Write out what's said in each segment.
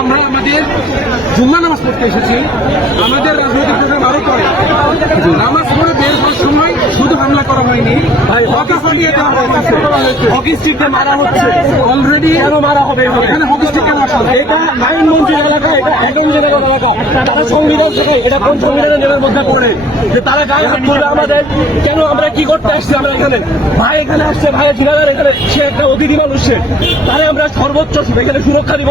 আমরা আমাদের জুম্মা নামাজ পড়তে এসেছি, আমাদের রাজনৈতিক প্রোগ্রাম আরো পরে নামাজ পড়ে বের হওয়ার সময় শুধু হামলা করা হয়নি, হকি স্টিকে মারা হচ্ছে অলরেডি। কেন মারা হবে এখানে হকি স্টিক কেন আসলো? এটা আইন মন্ত্রীর এলাকা, এটা অ্যাটর্নি জেনারেল এলাকা। তারা সংবিধান শেখায়, এটা কোন সংবিধানের নিয়মের মধ্যে পড়ে যে তারা গায়ে হাত তুলবে আমাদের? কেন আমরা কি করতে আসছি? আমরা এখানে ভাই এখানে আসছে, ভাইয়ের ঠিকাদার এখানে, সে একটা অতিথি মানুষ, তারে আমরা সর্বোচ্চ এখানে সুরক্ষা দিব,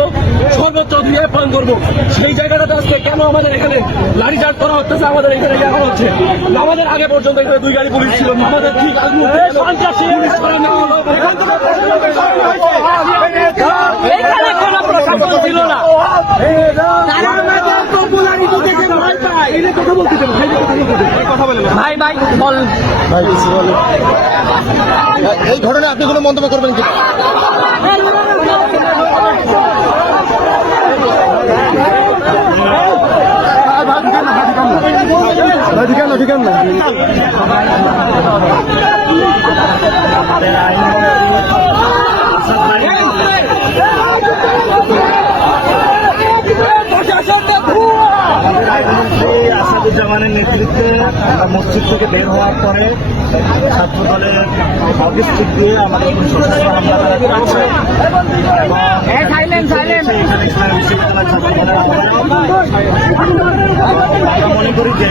সর্বোচ্চ দিয়ে পালন করবো। সেই জায়গাটাতে আসছে কেন আমাদের এখানে লাঠিচার্জ করা হচ্ছে? আমাদের এখানে এখন হচ্ছে আমাদের আগে পর্যন্ত এখানে 2 গাড়ি পুলিশ ছিল, আমাদের ঠিক এখানে কোনো প্রশাসন ছিল না। ভাই ভাই বল ভাই, এই ঘটনা আপনি কোনো মন্তব্য করবেন কি? ঠিক না আসাদুজ্জামানের নেতৃত্বে আমরা মসজিদ থেকে বের হওয়ার পরে ছাত্র দলের হকি স্টিক দিয়ে আমাদের সশস্ত্র হামলা করা হচ্ছে এবং মনে করি যে